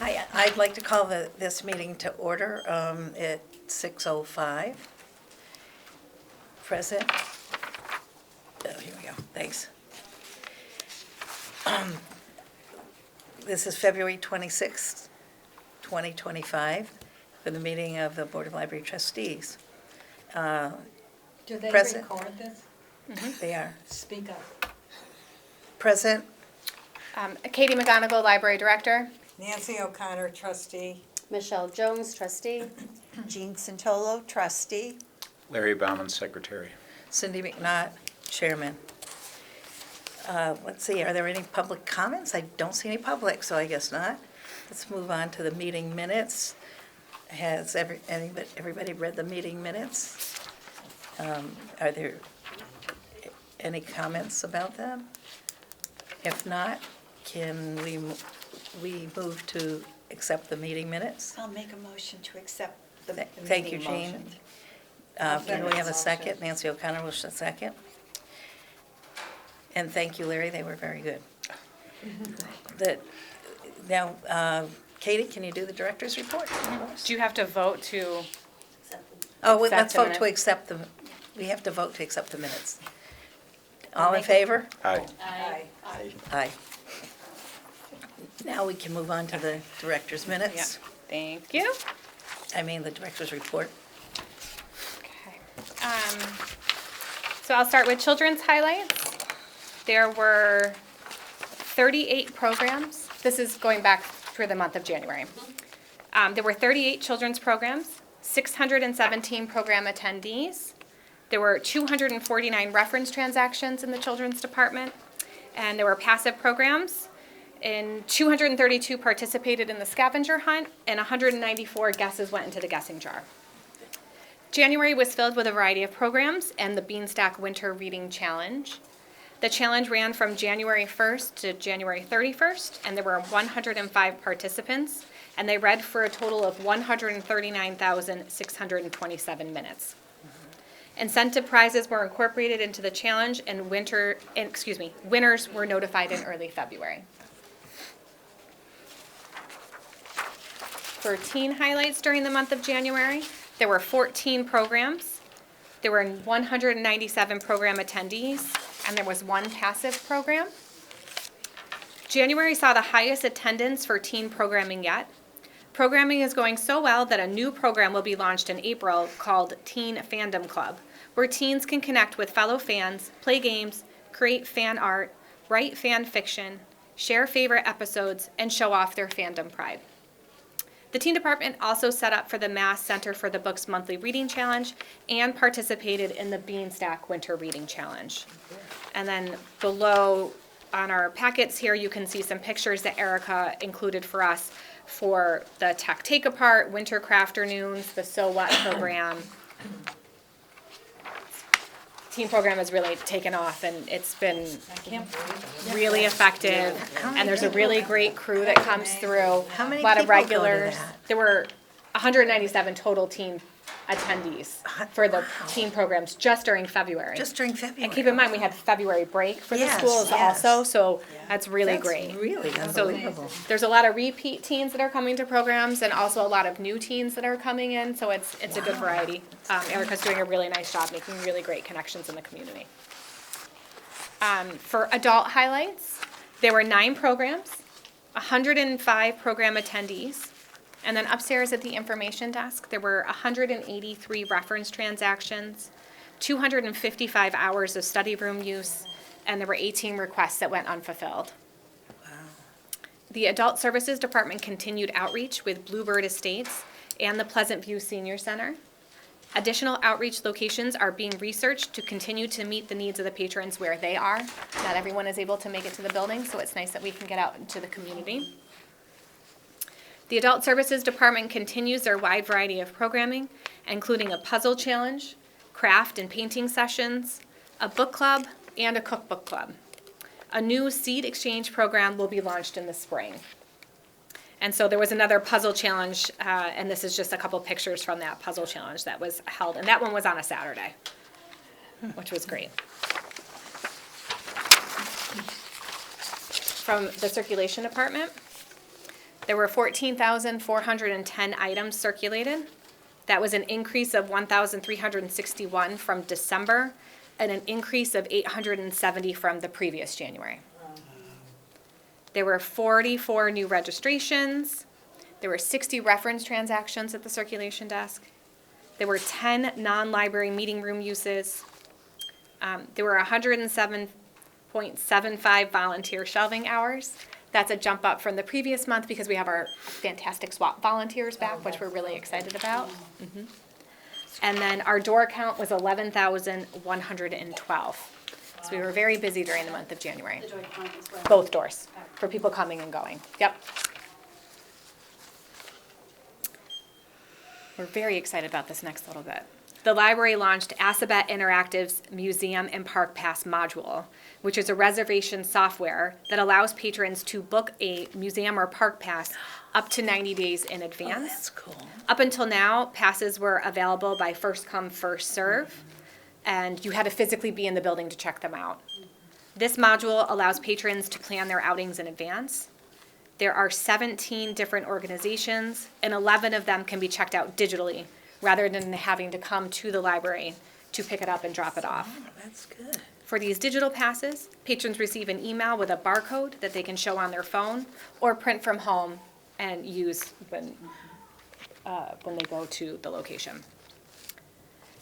Hi, I'd like to call this meeting to order at 6:05. Present. Oh, here we go, thanks. This is February 26th, 2025, for the meeting of the Board of Library Trustees. Do they Present. record this? They are Speak up. present. Katie McGonigal, Library Director. Nancy O'Connor, trustee. Michelle Jones, trustee. Jean Santolo, trustee. Larry Bauman, secretary. Cindy McNaught, Chairman. Let's see, are there any public comments? I don't see any public, so I guess not. Let's move on to the meeting minutes. Has everybody read the meeting minutes? Are there any comments about them? If not, can we move to accept the meeting minutes? I'll make a motion to accept the Thank you, meeting Jean. motion. Can we have a second? Nancy O'Connor will second. And thank you, Larry, they were very good. Now, Katie, can you do the director's report? Do you have to vote to, Oh, Accept let's the vote to minutes. accept the, we have to vote to accept the minutes. All in favor? Aye. Aye. Aye. Now we can move on to the director's minutes. thank you. I mean, the director's report. Okay. So I'll start with children's highlights. There were 38 programs. This is going back for the month of January. There were 38 children's programs, 617 program attendees. There were 249 reference transactions in the children's department, and there were passive programs. And 232 participated in the scavenger hunt, and 194 guesses went into the guessing jar. January was filled with a variety of programs and the Beanstack Winter Reading Challenge. The challenge ran from January 1st to January 31st, and there were 105 participants, and they read for a total of 139,627 minutes. Incentive prizes were incorporated into the challenge, and winners were notified in early February. For teen highlights during the month of January, there were 14 programs. There were 197 program attendees, and there was one passive program. January saw the highest attendance for teen programming yet. Programming is going so well that a new program will be launched in April called Teen Fandom Club, where teens can connect with fellow fans, play games, create fan art, write fan fiction, share favorite episodes, and show off their fandom pride. The teen department also set up for the Mass Center for the Books Monthly Reading Challenge and participated in the Beanstack Winter Reading Challenge. And then below on our packets here, you can see some pictures that Erica included for us for the Tech Take Apart, Winter Crafternoons, the So What program. Teen program has really taken off, and it's been really effective. And there's a really great crew that comes through. How many A lot of people go to regulars. that? There were 197 total teen attendees for the teen programs just during February. Just during February. And keep in mind, we had February break for the Yes, schools yes. also, so that's really That's great. really So unbelievable. there's a lot of repeat teens that are coming to programs, and also a lot of new teens that are coming in, so it's a good variety. Erica's doing a really nice job making really great connections in the community. For adult highlights, there were 9 programs, 105 program attendees, and then upstairs at the information desk, there were 183 reference transactions, 255 hours of study room use, and there were 18 requests that went unfulfilled. The Adult Services Department continued outreach with Bluebird Estates and the Pleasant View Senior Center. Additional outreach locations are being researched to continue to meet the needs of the patrons where they are. Not everyone is able to make it to the building, so it's nice that we can get out into the community. The Adult Services Department continues their wide variety of programming, including a puzzle challenge, craft and painting sessions, a book club, and a cookbook club. A new seed exchange program will be launched in the spring. And so there was another puzzle challenge, and this is just a couple pictures from that puzzle challenge that was held, and that one was on a Saturday, which was great. From the circulation department, There were 14,410 items circulated. That was an increase of 1,361 from December and an increase of 870 from the previous January. There were 44 new registrations. There were 60 reference transactions at the circulation desk. There were 10 non-library meeting room uses. There were 107.75 volunteer shelving hours. That's a jump up from the previous month because we have our fantastic SWAP volunteers back, which we're really excited about. And then our door count was 11,112. So we were very busy during the month of January. Both doors, for people coming and going. Yep. We're very excited about this next little bit. The library launched Assabet Interactive's Museum and Park Pass module, which is a reservation software that allows patrons to book a museum or park pass up to 90 days in Oh, advance. that's cool. Up until now, passes were available by first come, first serve, and you had to physically be in the building to check them out. This module allows patrons to plan their outings in advance. There are 17 different organizations, and 11 of them can be checked out digitally, rather than having to come to the library to pick it up and drop it off. Oh, that's good. For these digital passes, patrons receive an email with a barcode that they can show on their phone or print from home and use when they go to the location.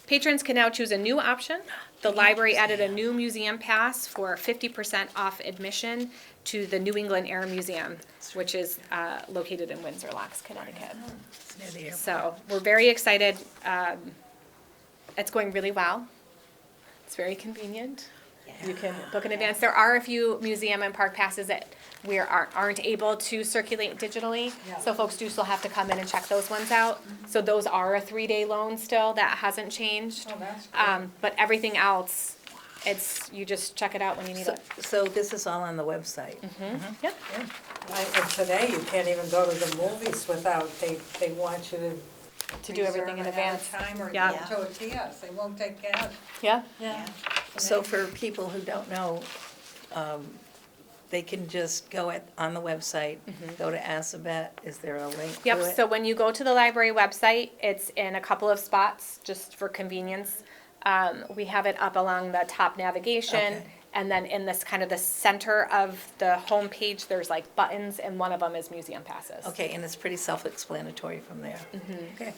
Patrons can now choose a new option. The library added a new museum pass for 50% off admission to the New England Air Museum, which is located in Windsor Locks, Connecticut. It's near the airport. So we're very excited. It's going really well. It's very convenient. You can book in advance. There are a few museum and park passes that we aren't able to circulate digitally. So folks do still have to come in and check those ones out. So those are a 3-day loan still. That hasn't changed. Oh, that's good. But everything else, you just check it out when you need So, it. so this is all on the website? Yep. And today, you can't even go to the movies without, they want you To do everything in reserve ahead of advance. time or Yeah. give tortillas. They won't take cash. Yeah. Yeah. So for people who don't know, they can just go on the website, go to Assabet, is there a link to it? Yep, so when you go to the library website, it's in a couple of spots, just for convenience. We have it up along the top navigation, Okay. and then in this kind of the center of the homepage, there's like buttons, and one of them is museum passes. Okay, and it's pretty self-explanatory from there? Okay.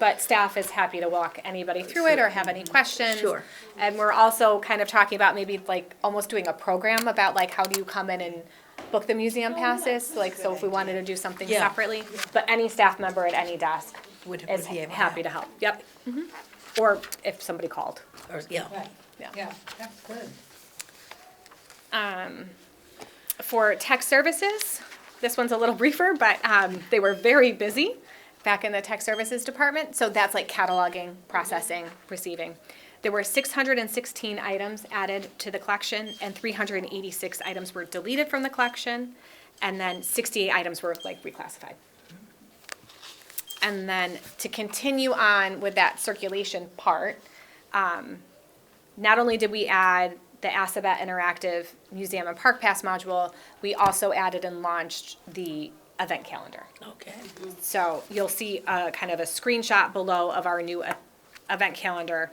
But staff is happy to walk anybody through it or have any questions. Sure. And we're also kind of talking about maybe like almost doing a program about like how do you come in and book the museum passes, like so if we wanted to do something Yeah. separately. But any staff member at any desk Would is be able to happy to help, yep. Or if somebody called. Or, yeah. Right, Yeah. yeah, that's good. For tech services, this one's a little briefer, but they were very busy back in the tech services department. So that's like cataloging, processing, receiving. There were 616 items added to the collection, and 386 items were deleted from the collection, and then 68 items were like reclassified. And then to continue on with that circulation part, not only did we add the Assabet Interactive Museum and Park Pass module, we also added and launched the event calendar. Okay. So you'll see kind of a screenshot below of our new event calendar,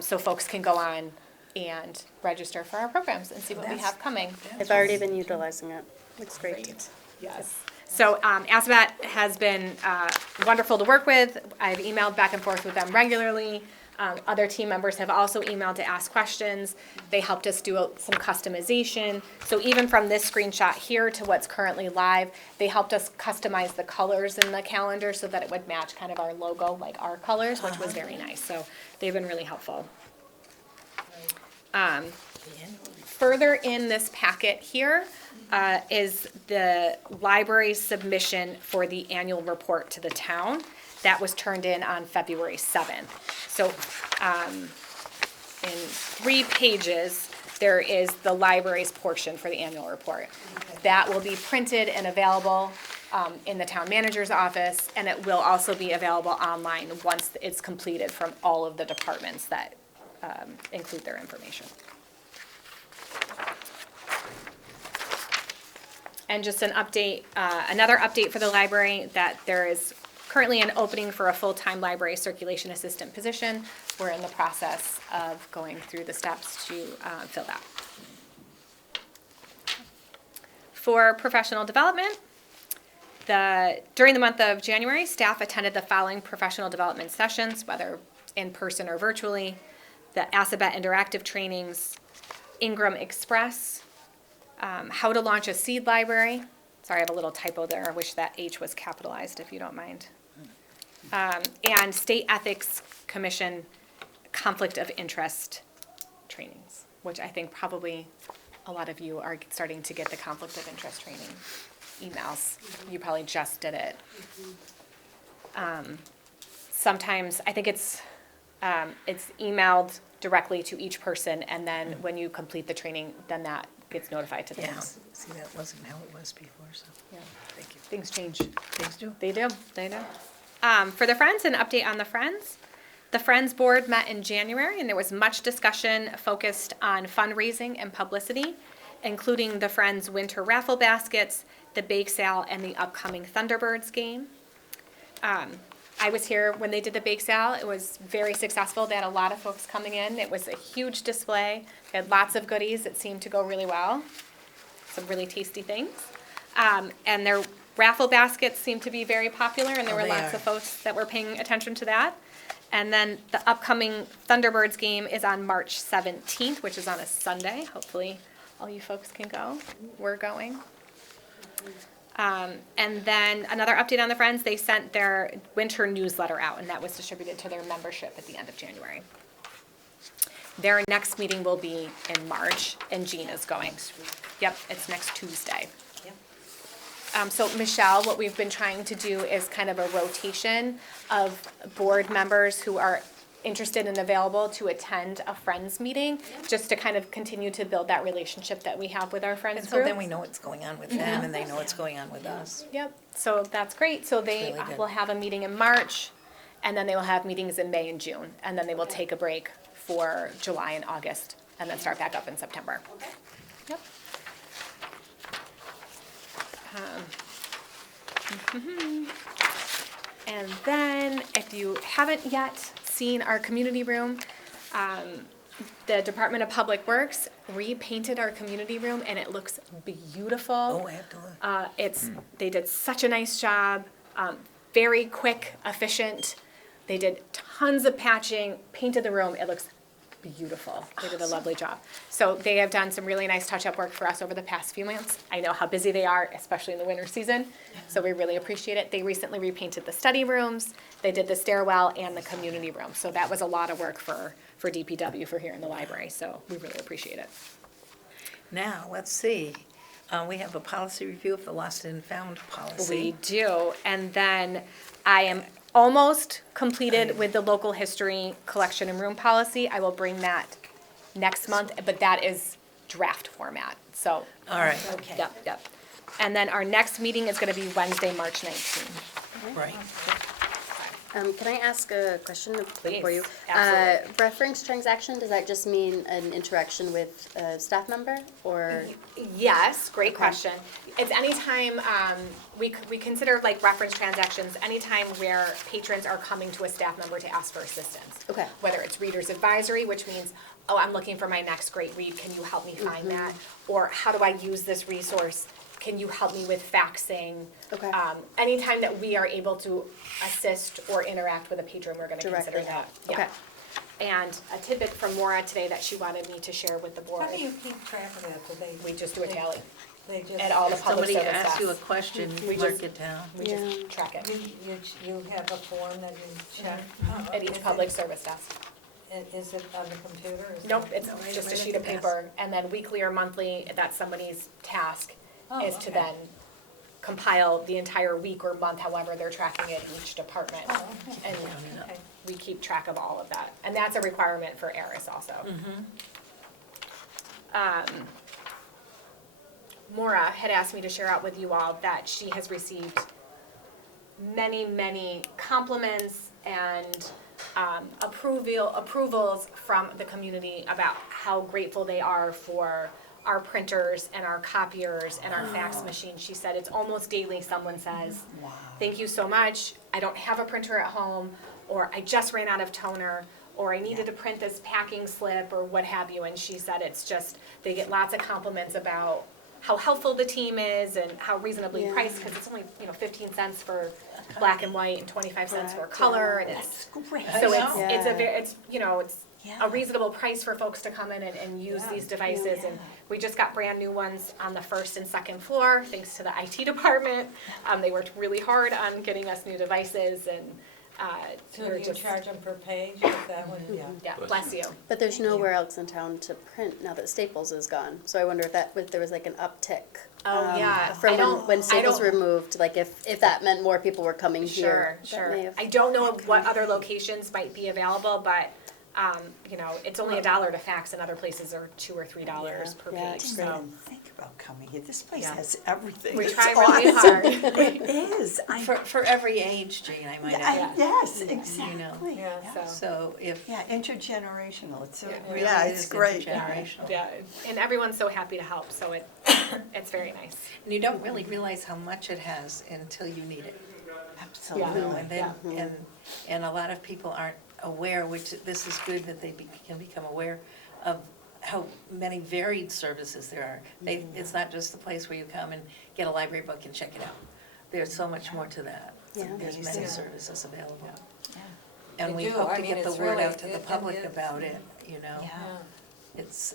so folks can go on and register for our programs and see what we have coming. I've already been utilizing it. Looks great. Yes. So Assabet has been wonderful to work with. I've emailed back and forth with them regularly. Other team members have also emailed to ask questions. They helped us do some customization. So even from this screenshot here to what's currently live, they helped us customize the colors in the calendar so that it would match kind of our logo, like our colors, which was very nice. So they've been really helpful. Further in this packet here is the library's submission for the annual report to the town. That was turned in on February 7th. So in 3 pages, there is the library's portion for the annual report. That will be printed and available in the town manager's office, and it will also be available online once it's completed from all of the departments that include their information. And just an update, another update for the library, that there is currently an opening for a full-time library circulation assistant position. We're in the process of going through the steps to fill that. For professional development, during the month of January, staff attended the following professional development sessions, whether in person or virtually: the Assabet Interactive Trainings, Ingram Express, how to launch a seed library. Sorry, I have a little typo there. I wish that H was capitalized, if you don't mind. And State Ethics Commission conflict of interest trainings, which I think probably a lot of you are starting to get the conflict of interest training emails. You probably just did it. Sometimes, I think it's emailed directly to each person, and then when you complete the training, then that gets notified to them. Yeah, see, that wasn't how it was before, so, Yeah. thank you. Things change. Things do. They do. For the Friends, an update on the Friends. The Friends Board met in January, and there was much discussion focused on fundraising and publicity, including the Friends winter raffle baskets, the bake sale, and the upcoming Thunderbirds game. I was here when they did the bake sale. It was very successful. They had a lot of folks coming in. It was a huge display. They had lots of goodies. It seemed to go really well. Some really tasty things. And their raffle baskets seemed to be very popular, and there were They lots are. of folks that were paying attention to that. And then the upcoming Thunderbirds game is on March 17th, which is on a Sunday. Hopefully all you folks can go. We're going. And then another update on the Friends, they sent their winter newsletter out, and that was distributed to their membership at the end of January. Their next meeting will be in March, and Jean is going. Yep, it's next Tuesday. So Michelle, what we've been trying to do is kind of a rotation of board members who are interested and available to attend a Friends meeting, just to kind of continue to build that relationship that we have with our Friends And group. so then we know what's going on with them, and they know what's going on with us. Yep, so that's great. So they really good. will have a meeting in March, and then they will have meetings in May and June, and then they will take a break for July and August, and then start back up in September. Yep. And then, if you haven't yet seen our community room, the Department of Public Works repainted our community room, and it looks beautiful. Oh, I have to look. They did such a nice job, very quick, efficient. They did tons of patching, painted the room. It looks beautiful. They did a lovely job. So they have done some really nice touch-up work for us over the past few months. I know how busy they are, especially in the winter season, so we really appreciate it. They recently repainted the study rooms. They did the stairwell and the community room. So that was a lot of work for DPW for here in the library, so we really appreciate it. Now, let's see. We have a policy review of the lost and found policy. We do, and then I am almost completed with the local history collection and room policy. I will bring that next month, but that is draft format, so. All right, Okay. Yep. And then our next meeting is gonna be Wednesday, March 19th. right. Can I ask a question Please, for you? absolutely. Reference transaction, does that just mean an interaction with a staff member, or? Yes, great question. It's anytime, we consider like reference transactions, anytime where patrons are coming to a staff member to ask for assistance. Okay. Whether it's reader's advisory, which means, oh, I'm looking for my next great read, can you help me find that? Or how do I use this resource? Can you help me with faxing? Okay. Anytime that we are able to assist or interact with a patron, we're gonna consider Directly. that. Okay. Yeah. And a tidbit from Maura today that she wanted me to share with the board. How do you keep track of that? Do they? We just do a tally They just. at all the If public somebody service asks you a desks. question, We you mark just- it down. We Yeah. just track it You have a form that you check? at each public service desk. Is it on the computer? Is Nope, it- it's just a sheet of paper, and then weekly or monthly, that's somebody's task, is to okay. then compile the entire week or month, however they're tracking it in each department. And Okay. we keep track of all of that, and that's a requirement for Eris also. Maura had asked me to share out with you all that she has received many compliments and approvals from the community about how grateful they are for our printers and our copiers and our fax machines. She said it's almost daily someone says, thank you so much, I don't have a printer at home, or I just ran out of toner, or I needed to print this packing slip, or what have you. And she said it's just, they get lots of compliments about how helpful the team is and how reasonably Yeah. priced, because it's only, 15 cents for black and white and 25 cents for color, and it's, That's great. so I it's, know. it's a very, it's, it's Yeah. a reasonable price for folks to come in and use these devices. Yeah. And we just got brand new ones on the first and second floor, thanks to the IT department. They worked really hard on getting us new devices, and So we're you just, charge them per page, is that what, yeah. yeah, bless you. But there's nowhere else in town to print now that Staples is gone. So I wonder if there was like an uptick. Oh, yeah. I From don't- when I Staples don't- removed, like if that meant more people were coming here. Sure, that may sure. have- I don't know what other locations might be available, but, it's only $1 to fax, and other places are $2 or $3 per Yeah, page, it's I so. didn't think about coming here. This place Yeah. has everything. We It's try really awesome. hard. It is. For every age, Jane, I might add. Yes, You know. exactly. Yeah, So if, Yeah, intergenerational. It's it a, really yeah, is it's great. intergenerational. Yeah, and everyone's so happy to help, so it's very nice. And you don't really realize how much it has until you need it. Absolutely. You know, and then, and a lot of people aren't aware, which this is good that they can become aware of how many varied services there are. It's not just the place where you come and get a library book and check it out. There's so much more to that. Yeah. There's Amazing. many services available. Yeah. And They we do. hope I to mean, get the it's word really- out to the it public is. about it, you know. Yeah. It's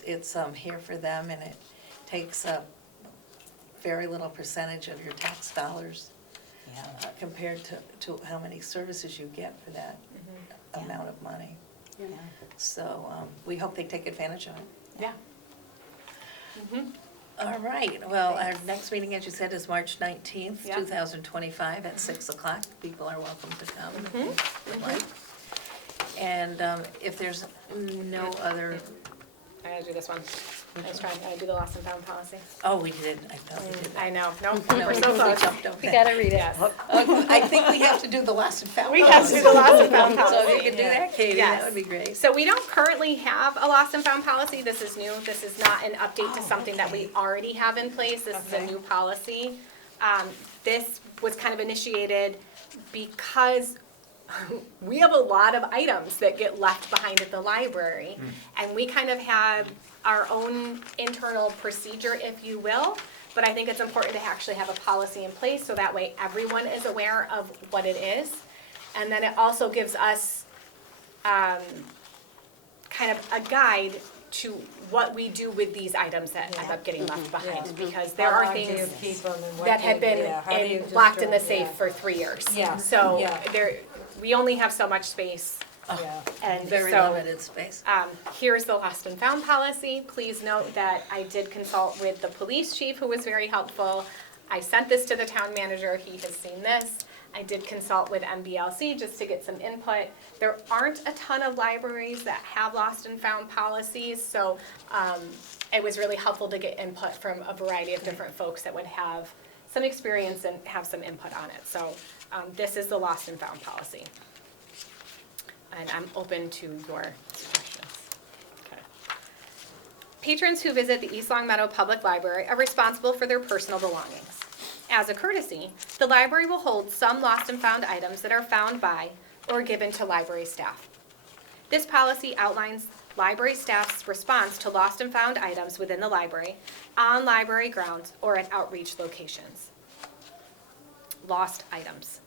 here for them, and it takes a very little percentage of your tax dollars Yeah. compared to how many services you get for that amount of money. Yeah. So we hope they take advantage of it. Yeah. All right, well, our next meeting, as you said, is March 19th, Yeah. 2025, at 6 o'clock. People are welcome to come if they would like. And if there's no other, I gotta do this one. Nice try. I do the lost and found policy. oh, we did, I thought we did. I know, no, No, we're so we close. jumped over We that. gotta read it. Yes. I think we have to do the lost and found. We have to do the lost and found So if you policy. could do that, Katie, Yes. that would be great. So we don't currently have a lost and found policy. This is new. This is not an update to something that we already have in place. This is a Okay. new policy. This was kind of initiated because we have a lot of items that get left behind at the library. And we kind of have our own internal procedure, if you will. But I think it's important to actually have a policy in place so that way everyone is aware of what it is. And then it also gives us kind of a guide to what we do with these items that end up getting left behind. Because there How are long do you things keep 'em and what that do had you- been yeah, how do you locked in the destroy- safe yeah. for 3 years. Yeah, So yeah. we only have so much space, Yeah. and Very so, limited space. here's the lost and found policy. Please note that I did consult with the police chief, who was very helpful. I sent this to the town manager, he has seen this. I did consult with MBLC just to get some input. There aren't a ton of libraries that have lost and found policies, so it was really helpful to get input from a variety of different folks that would have some experience and have some input on it. So this is the lost and found policy. And I'm open to your questions. Okay. Patrons who visit the East Long Meadow Public Library are responsible for their personal belongings. As a courtesy, the library will hold some lost and found items that are found by or given to library staff. This policy outlines library staff's response to lost and found items within the library, on library grounds, or at outreach locations. Lost items.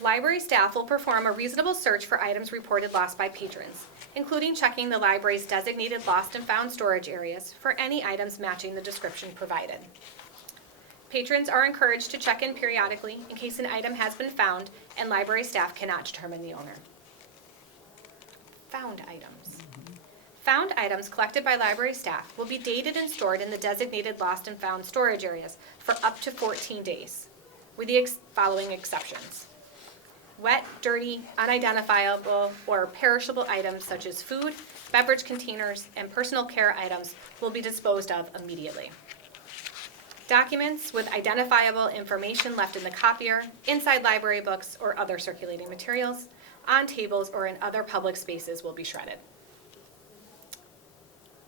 Library staff will perform a reasonable search for items reported lost by patrons, including checking the library's designated lost and found storage areas for any items matching the description provided. Patrons are encouraged to check in periodically in case an item has been found and library staff cannot determine the owner. Found items. Found items collected by library staff will be dated and stored in the designated lost and found storage areas for up to 14 days, with the following exceptions. Wet, dirty, unidentifiable, or perishable items such as food, beverage containers, and personal care items will be disposed of immediately. Documents with identifiable information left in the copier, inside library books, or other circulating materials, on tables or in other public spaces will be shredded.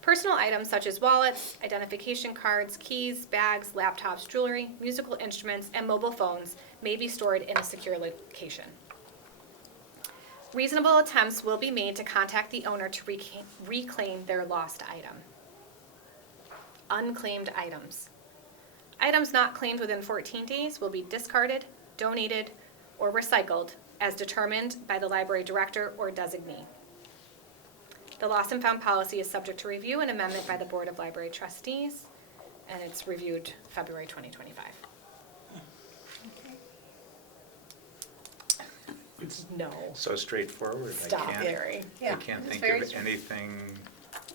Personal items such as wallets, identification cards, keys, bags, laptops, jewelry, musical instruments, and mobile phones may be stored in a secure location. Reasonable attempts will be made to contact the owner to reclaim their lost item. Unclaimed items. Items not claimed within 14 days will be discarded, donated, or recycled as determined by the library director or designee. The lost and found policy is subject to review and amendment by the Board of Library Trustees, and it's reviewed February 2025. No. So straightforward. Stop, I Larry. Yeah, can't it's think very of straight- anything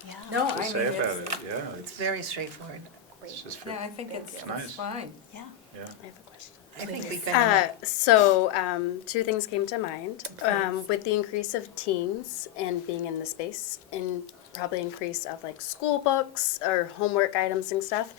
Yeah. No, to I say mean, about it's, it. Yeah, It's very straightforward. it's just for, yeah, I think Thank it's, you. it's Nice. fine. Yeah. yeah. I have a question. I think we could. So, two things came to mind. With the increase of teens and being in the space, and probably increase of like school books or homework items and stuff,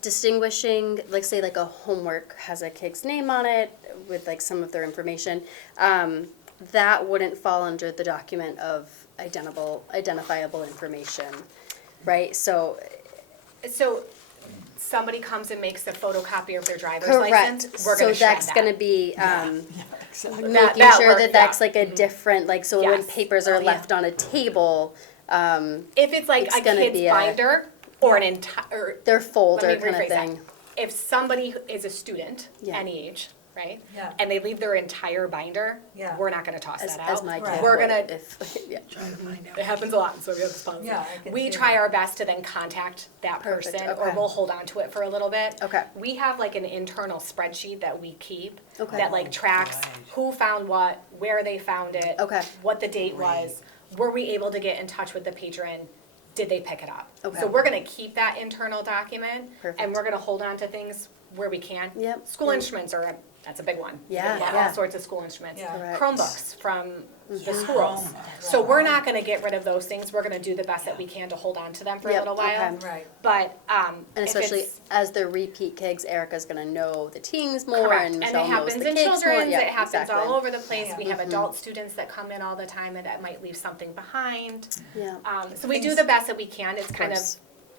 distinguishing, like say like a homework has a kid's name on it with like some of their information, that wouldn't fall under the document of identifiable information, right? So, Somebody comes and makes a photocopy of their driver's correct. license, we're gonna So shred that's that. gonna be, Exactly. making that sure work, that that's yeah. like a different, like, so when Yes. papers Oh, are yeah. left on a table, If it's like It's a gonna kid's be a- binder or an entire, their let folder me kind of rephrase that. thing. If somebody is a student, Yeah. any age, right? Yeah. And they leave their entire binder, Yeah. we're not gonna toss As, that out. as my Right. kid We're would, gonna, if, yeah. it happens a lot, so we have this policy. Yeah, I can We see try that. our best to then contact that Perfect, person, or okay. we'll hold on to it for a little bit. Okay. We have like an internal spreadsheet that we keep Okay. that like tracks who found what, where they found it. Okay. What the date was. Were we able to get in touch with the patron? Did they pick it up? Okay. So we're gonna keep that internal document, and Perfect. we're gonna hold on to things where we can. Yep, School yep. instruments are, that's a big one. Yeah, We have yeah. all sorts of school instruments. Yeah. Correct. Chromebooks from the Yeah. schools. Chromebooks. So we're not gonna get rid of those things, we're gonna do the best that we can to hold on to them for a Yep, little while. okay. Right. But, And if especially it's- as they're repeat kids, Erica's gonna know the teens more Correct, and and it Michelle knows happens the in kids more. children's, Yeah, it happens exactly. all over the place, Yeah. we have adult students that come in all the time and that might leave something behind. Yeah. So we do the best that we can, it's kind of course.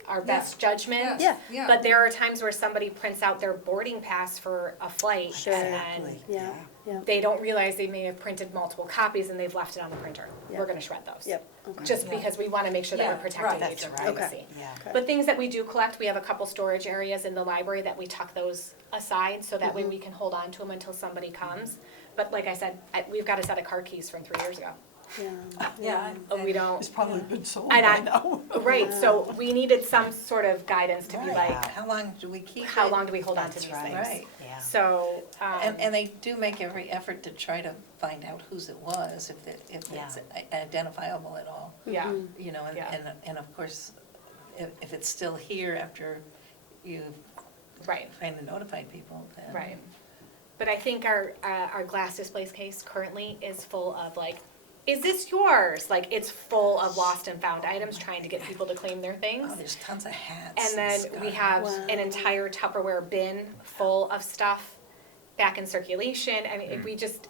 our best judgment. Yes, Yeah. yeah. But there are times where somebody prints out their boarding pass for a flight Sure. and Exactly. Yeah, yeah, they don't realize they may have printed multiple copies and they've left it on the printer. Yeah. We're gonna shred those. yep, okay. Just Yeah. because we wanna make sure that Yeah, we're protecting right. patron That's right. privacy. Yeah. Okay. But things that we do collect, we have a couple storage areas in the library that we tuck those aside, so that way we can hold on to them until somebody comes. But like I said, we've got a set of car keys from 3 years ago. Yeah, Yeah. We don't, It's probably been sold And by I- now. right, so we needed some sort of guidance to be Right. like, How long do we keep it? how long do we hold on to That's these right. things? Right. Yeah. So, And they do make every effort to try to find out whose it was, if it's Yeah. identifiable at all. yeah, You know, Yeah. and of course, if it's still here after you right, finally notified people, then. right. But I think our glass displays case currently is full of like, is this yours? Like, it's full of lost and found items, trying to get people to claim their things. Oh, there's tons of hats. And then we stuff. have Wow. an entire Tupperware bin full of stuff back in circulation. I mean,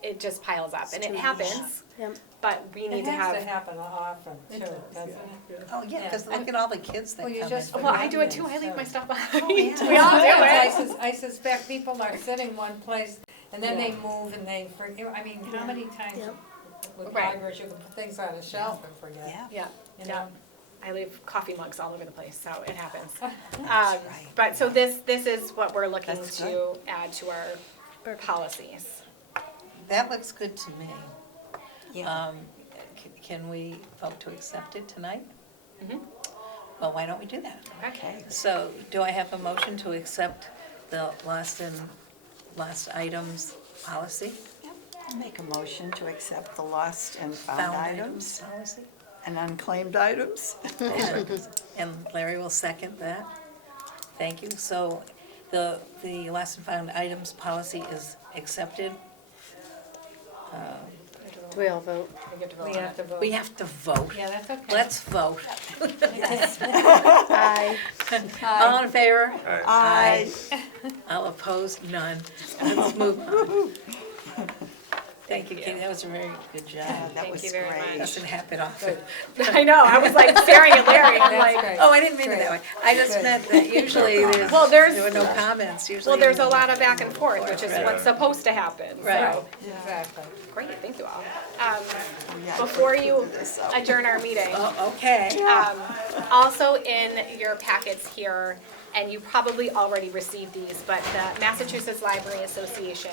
it just piles up, and it too much. happens, yep. but we need It to has to have. happen often too, doesn't it? Oh, yeah, because Yeah. look at all the kids that Well, come you in. just- for Well, that. I do it too, I leave my stuff behind. yeah. We all do Sometimes it. I suspect people are sitting one place and then Yeah. they move and they forget, I mean, how many times Yep. with Right. libraries you can put things on a shelf and forget? Yeah. Yeah, You yeah. know? I leave coffee mugs all over the place, so it happens. right. But so this is what we're looking That's to add to our policies. That looks good to me. Yeah. Can we vote to accept it tonight? Mhm. Well, why don't we do that? Okay. So do I have a motion to accept the lost items policy? I'll make a motion to accept the lost and found Found items policy? and unclaimed items. And Larry will second that. Thank you. So the lost and found items policy is accepted. Do we all vote? We get to vote We on have it. to vote. We have to vote. Yeah, that's okay. Let's vote. Aye. All in favor? Aye. I'll oppose, none. Let's move on. Thank you, Katie, that was a very good job. Yeah, that Thank was you very great. much. Doesn't happen often. I know, I was like staring at Larry, I'm That's like, great. Oh, I didn't mean it that way. I just Good. meant that usually Well, there's- there were no comments, usually. well, there's a lot of back and forth, which is Right. what's supposed to happen, Right. so. Exactly. Great, thank you all. Yeah, Before quick you figure this out. adjourn our meeting, Oh, okay. also in your packets here, and you probably already received these, but the Massachusetts Library Association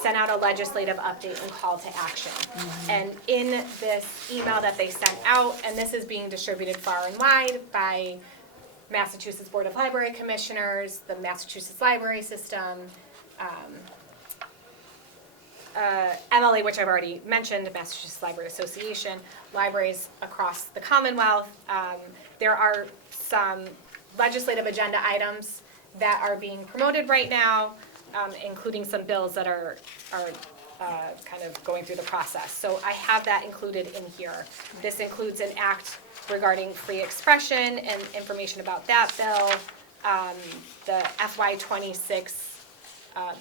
sent out a legislative update and call to action. And in this email that they sent out, and this is being distributed far and wide by Massachusetts Board of Library Commissioners, the Massachusetts Library System, MLA, which I've already mentioned, Massachusetts Library Association, libraries across the Commonwealth. There are some legislative agenda items that are being promoted right now, including some bills that are kind of going through the process. So I have that included in here. This includes an act regarding free expression and information about that bill, the FY26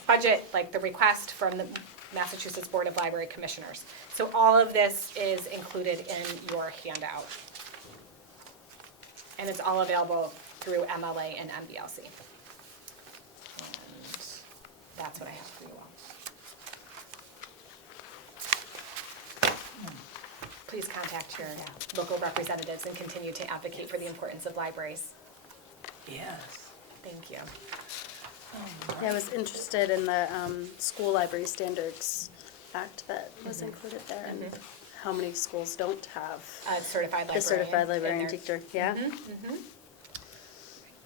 budget, like the request from the Massachusetts Board of Library Commissioners. So all of this is included in your handout. And it's all available through MLA and MBLC. And that's what I have for you all. Please contact your local representatives and continue to advocate for the importance of libraries. Yes. Thank you. Yeah, I was interested in the School Library Standards Act that was included there, and how many schools don't have Certified librarian. the certified librarian in there. teacher. Yeah.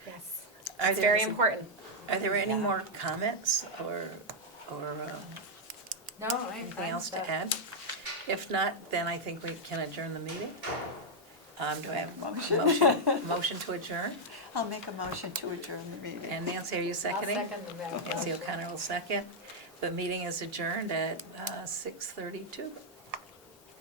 Yes, Are it's there- very important. Are there any more comments or No, I. anything else to add? If not, then I think we can adjourn the meeting. Do I have a motion to adjourn? I'll make a motion to adjourn the meeting. And Nancy, are you I'll seconding? second the Nancy motion. O'Connor will second. The meeting is adjourned at 6:32.